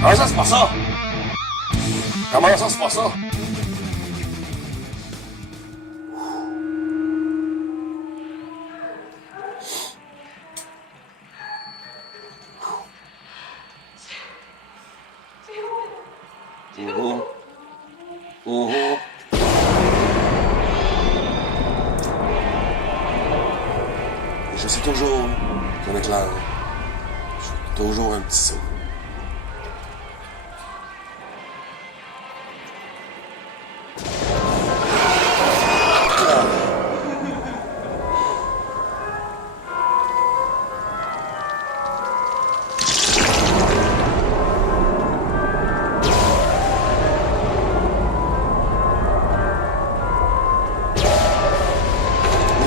Comment ça se passe ça? Comment ça se passe ça? Oh oh. Oh. Je sais toujours qu'on est clair. Je fais toujours un petit saut.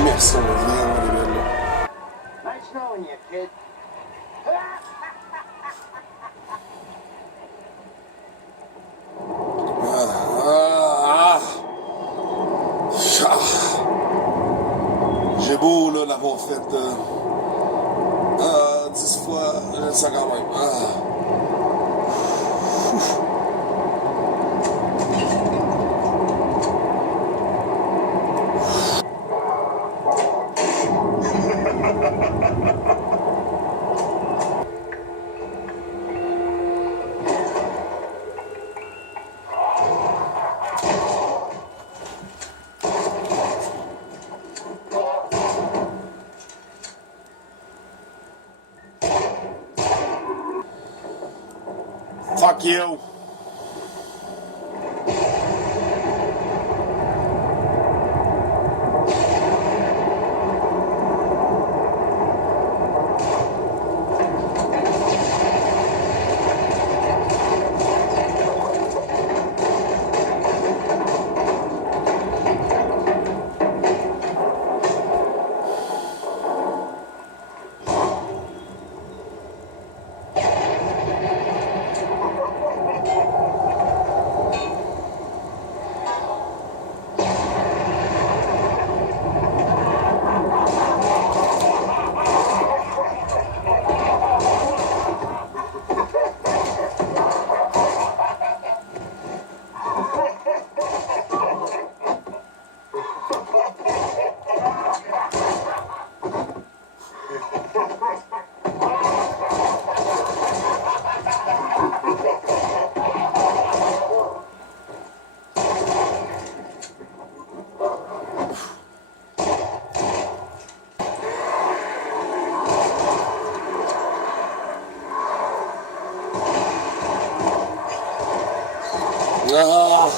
Merci, on est vraiment débile, là. Nice knowing you, kid. J'ai beau là l'avoir fait 10 fois, ça quand même. Fuck you. Ah.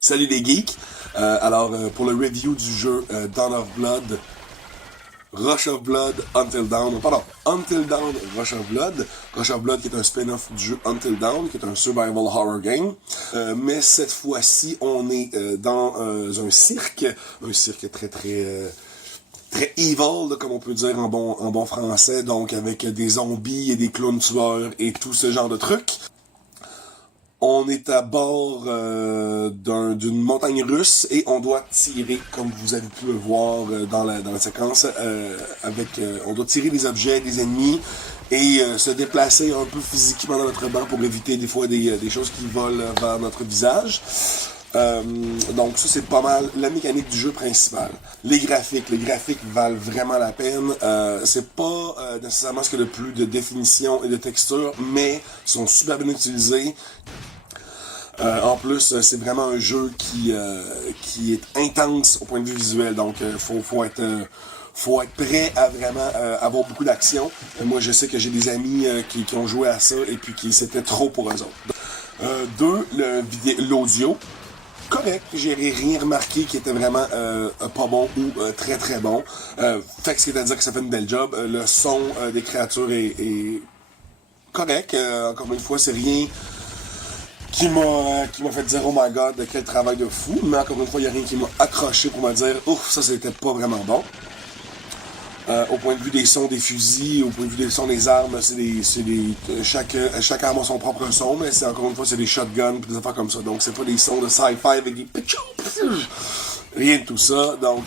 Salut les geeks. Pour le review du jeu Dawn of Blood, Rush of Blood, Until Dawn, Until Dawn, Rush of Blood. Rush of Blood qui est un spin-off du jeu Until Dawn, qui est un survival horror game. Mais cette fois-ci, on est dans un cirque très evil, là, comme on peut dire en bon français, donc avec des zombies et des clowns tueurs et tout ce genre de trucs. On est à bord d'une montagne russe et on doit tirer, comme vous avez pu le voir dans la séquence, on doit tirer des objets, des ennemis et se déplacer un peu physiquement dans notre banc pour éviter des fois des choses qui volent vers notre visage. Donc ça c'est pas mal la mécanique du jeu principal. Les graphiques valent vraiment la peine. C'est pas nécessairement ce qu'il y a de plus de définition et de texture, mais sont super bien utilisés. En plus, c'est vraiment un jeu qui est intense au point de vue visuel, donc faut être prêt à vraiment avoir beaucoup d'action. Moi, je sais que j'ai des amis qui ont joué à ça et puis qui c'était trop pour eux autres. L'audio. Correct, j'ai rien remarqué qui était vraiment pas bon ou très très bon. Fait que ce qui est à dire que ça fait une belle job. Le son des créatures est correct. Encore une fois, c'est rien qui m'a fait dire oh my god, quel travail de fou. Mais encore une fois, il n'y a rien qui m'a accroché pour me dire ouf, ça c'était pas vraiment bon. Au point de vue des sons des fusils, au point de vue des sons des armes, chaque arme a son propre son, mais c'est encore une fois, c'est des shotguns pis des affaires comme ça. Donc c'est pas des sons de sci-fi avec des rien de tout ça. Donc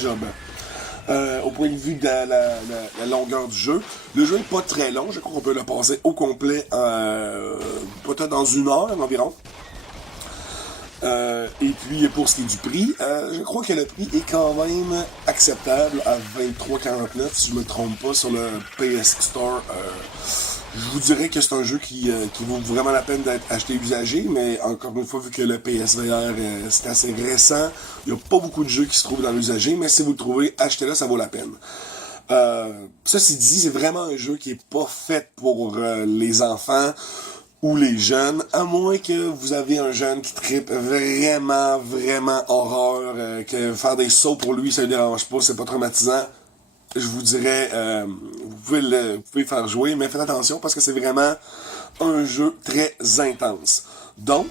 au point de vue de la longueur du jeu, le jeu est pas très long. Je crois qu'on peut le passer au complet peut-être dans 1 heure environ. Et puis pour ce qui est du prix, je crois que le prix est quand même acceptable à 23,49 si je me trompe pas sur le PS Store. Je vous dirais que c'est un jeu qui vaut vraiment la peine d'être acheté usagé, mais encore une fois, vu que le PSVR c'est assez récent, il n'y a pas beaucoup de jeux qui se trouvent dans l'usager, mais si vous le trouvez, achetez-le, ça vaut la peine. Ceci dit, c'est vraiment un jeu qui est pas fait pour les enfants ou les jeunes, à moins que vous avez un jeune qui trippe vraiment, vraiment horreur, que faire des sauts pour lui, ça ne dérange pas, c'est pas traumatisant. Je vous dirais, vous pouvez faire jouer, mais faites attention parce que c'est vraiment un jeu très intense. Donc,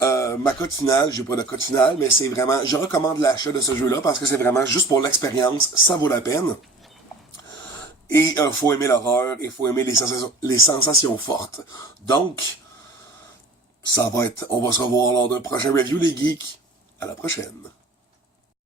ma cote finale, j'ai pas de cote finale, mais c'est vraiment, je recommande l'achat de ce jeu-là parce que c'est vraiment juste pour l'expérience, ça vaut la peine. Et faut aimer l'horreur et faut aimer les sensations fortes. Donc, on va se revoir lors d'un prochain review, les geeks. À la prochaine.